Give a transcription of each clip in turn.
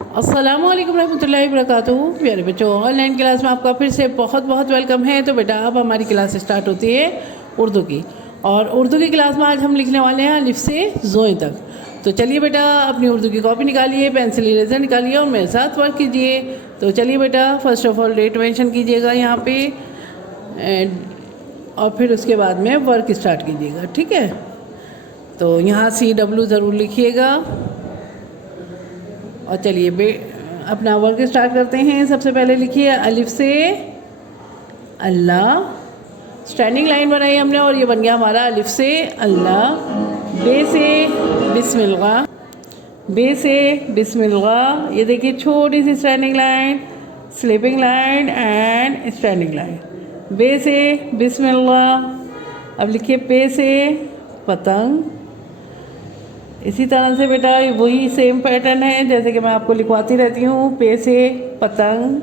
अस्सलामु अलैकुम रहमतुल्लाहि वबरकातुहू। प्यारे बच्चों, ऑनलाइन क्लास में आपका फिर से बहुत बहुत वेलकम है। तो बेटा अब हमारी क्लास स्टार्ट होती है उर्दू की, और उर्दू की क्लास में आज हम लिखने वाले हैं अलिफ से ज़ोए तक। तो चलिए बेटा अपनी उर्दू की कॉपी निकालिए, पेंसिल इरेजर निकालिए और मेरे साथ वर्क कीजिए। तो चलिए बेटा, first of all date mention कीजिएगा यहाँ पे, और फिर उसके बाद में वर्क स्टार्ट कीजिएगा, ठीक है। तो यहाँ CW ज़रूर लिखिएगा। और चलिए अपना वर्क स्टार्ट करते हैं। सबसे पहले लिखिए अलिफ से अल्लाह, स्टैंडिंग लाइन बनाई हमने और ये बन गया हमारा अलिफ से अल्लाह। बे से बिस्मिल्लाह, बे से बिस्मिल्लाह। ये देखिए छोटी सी standing line, sleeping line and standing line. बे से बिस्मिल्लाह। अब लिखिए पे से पतंग। इसी तरह से बेटा वही सेम पैटर्न है जैसे कि मैं आपको लिखवाती रहती हूँ। पे से पतंग,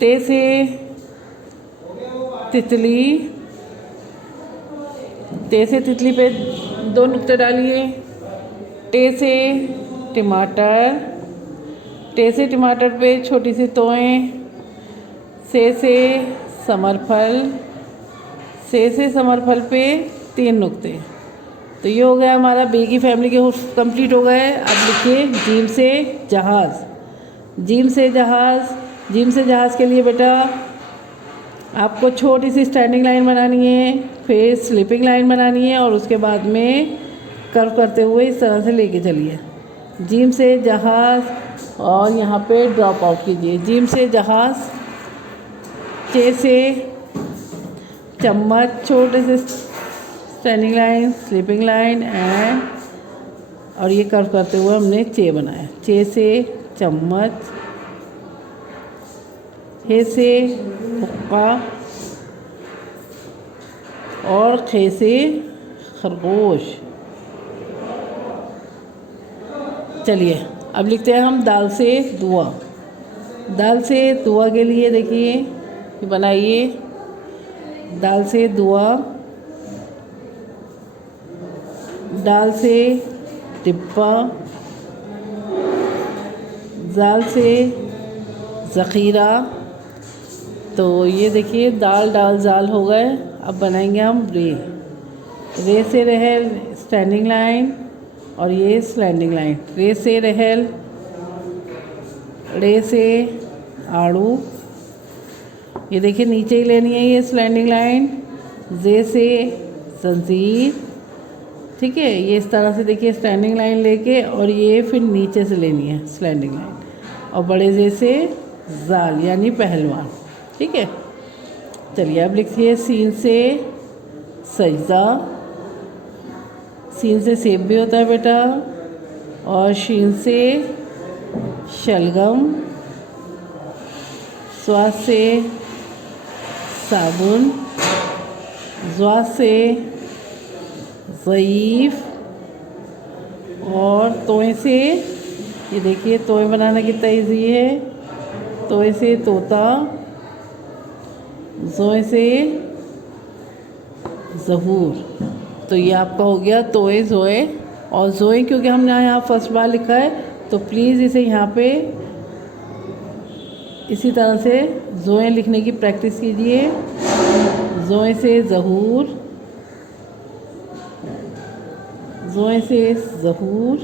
ते से तितली, ते से तितली पे 2 नुक्ते डालिए। टे से टमाटर, टे से टमाटर पे छोटी सी तोएं। से समरफल, से समरफल पे 3 नुक्ते। तो ये हो गया हमारा बे की फैमिली के कंप्लीट हो गए। अब लिखिए जीम से जहाज़, जीम से जहाज़। जीम से जहाज़ के लिए बेटा आपको छोटी सी स्टैंडिंग लाइन बनानी है, फिर स्लीपिंग लाइन बनानी है और उसके बाद में कर्व करते हुए इस तरह से लेके चलिए। जीम से जहाज़ और यहाँ पे ड्रॉप आउट कीजिए। जीम से जहाज़। चे से चम्मच, छोटे से standing line, sleeping line and, और ये कर्व करते हुए हमने चे बनाया। चे से चम्मच, हे से हुक्का और खे से खरगोश। चलिए अब लिखते हैं हम दाल से दुआ। दाल से दुआ के लिए देखिए बनाइए दाल से दुआ। दाल से डिब्बा, जाल से ज़ख़ीरा। तो ये देखिए दाल डाल जाल हो गए। अब बनाएंगे हम रे। रे से रहल, स्टैंडिंग लाइन और ये स्लैंडिंग लाइन। रे से रहल, रे से आड़ू। ये देखिए नीचे ही लेनी है ये स्लैंडिंग लाइन। जे से जंजीर, ठीक है। ये इस तरह से देखिए स्टैंडिंग लाइन लेके और ये फिर नीचे से लेनी है स्लैंडिंग लाइन। और बड़े जे से जाल यानी पहलवान, ठीक है। चलिए अब लिखिए सीन से सजदा। सीन से सेब भी होता है बेटा। और शीन से शलगम। स्वाद से साबुन। ज़्वा से ज़ईफ़। और तोए से, ये देखिए तोए बनाना कितना ईजी है। तोए से तोता। ज़ोए से ज़हूर। तो ये आपका हो गया तोए ज़ोए। और ज़ोए क्योंकि हमने यहाँ फर्स्ट बार लिखा है तो प्लीज़ इसे यहाँ पे इसी तरह से ज़ोए लिखने की प्रैक्टिस कीजिए। ज़ोए से ज़हूर, ज़ोए से ज़हूर,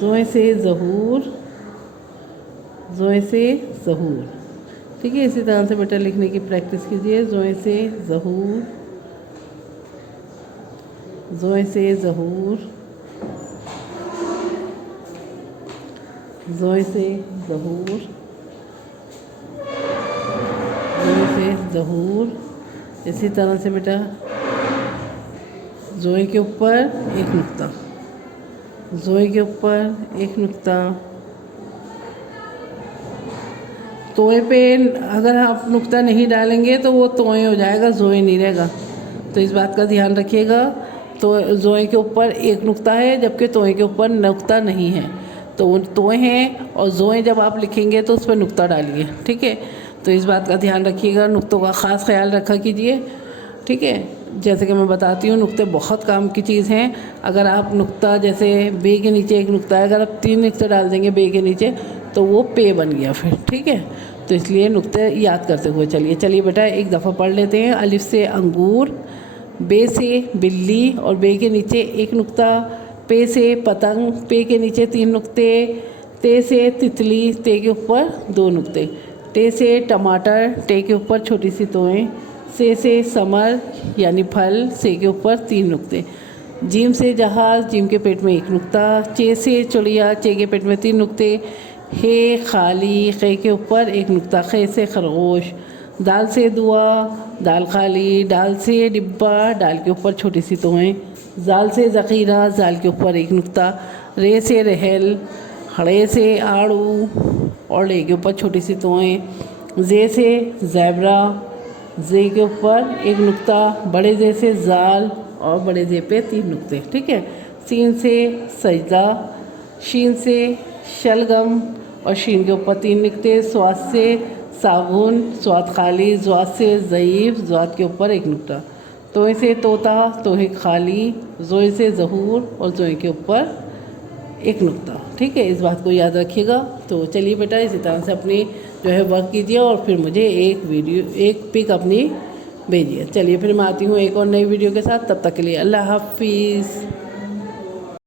ज़ोए से ज़हूर, ज़ोए से ज़हूर, ठीक है। इसी तरह से बेटा लिखने की प्रैक्टिस कीजिए। ज़ोए से ज़हूर, ज़ोए से ज़हूर, ज़ोए से ज़हूर, ज़ोए से ज़हूर। इसी तरह से बेटा ज़ोए के ऊपर एक नुक्ता, ज़ोए के ऊपर एक नुक्ता। तोए पे अगर आप नुक्ता नहीं डालेंगे तो वो तोए हो जाएगा, ज़ोए नहीं रहेगा। तो इस बात का ध्यान रखिएगा। तो ज़ोए के ऊपर एक नुक्ता है जबकि तोए के ऊपर नुक्ता नहीं है। तो तोए हैं और ज़ोए जब आप लिखेंगे तो उस पर नुक्ता डालिए, ठीक है। तो इस बात का ध्यान रखिएगा, नुक्तों का ख़ास ख्याल रखा कीजिए, ठीक है। जैसे कि मैं बताती हूँ, नुक्ते बहुत काम की चीज़ हैं। अगर आप नुक्ता, जैसे बे के नीचे एक नुक्ता है, अगर आप 3 नुक्ते डाल देंगे बे के नीचे तो वो पे बन गया फिर, ठीक है। तो इसलिए नुक्ते याद करते हुए चलिए बेटा एक दफ़ा पढ़ लेते हैं। अलिफ से अंगूर, बे से बिल्ली और बे के नीचे एक नुक्ता, पे से पतंग, पे के नीचे 3 नुक्ते, ते से तितली, ते के ऊपर 2 नुक्ते, टे से टमाटर, टे के ऊपर छोटी सी तोएं, से समर यानी फल, से के ऊपर 3 नुक्ते, जीम से जहाज़, जीम के पेट में 1 नुक्ता, चे से चिड़िया, चे के पेट में 3 नुक्ते, हे खाली, खे के ऊपर 1 नुक्ता, खे से खरगोश, दाल से दुआ, दाल खाली, डाल से डिब्बा, डाल के ऊपर छोटी सी तोएं, जाल से ज़ख़ीरा, जाल के ऊपर 1 नुक्ता, रे से रहल, हड़े से आड़ू और ले के ऊपर छोटी सी तोएं, जे से ज़ेबरा, जे के ऊपर 1 नुक्ता, बड़े जे से जाल और बड़े जे पे 3 नुक्ते, ठीक है। सीन से सजदा, शीन से शलगम और शीन के ऊपर 3 नुक्ते, स्वाद से साबुन, स्वाद खाली, ज्वाद से ज़ईफ़, ज्वाद के ऊपर 1 नुक्ता, तोए से तोता, तोहे खाली, जोए से ज़हूर और जोए के ऊपर 1 नुक्ता, ठीक है। इस बात को याद रखिएगा। तो चलिए बेटा इसी तरह से अपनी जो है वर्क कीजिए और फिर मुझे एक पिक अपनी भेजिए। चलिए फिर मैं आती हूँ एक और नई वीडियो के साथ, तब तक के लिए अल्लाह हाफिज़।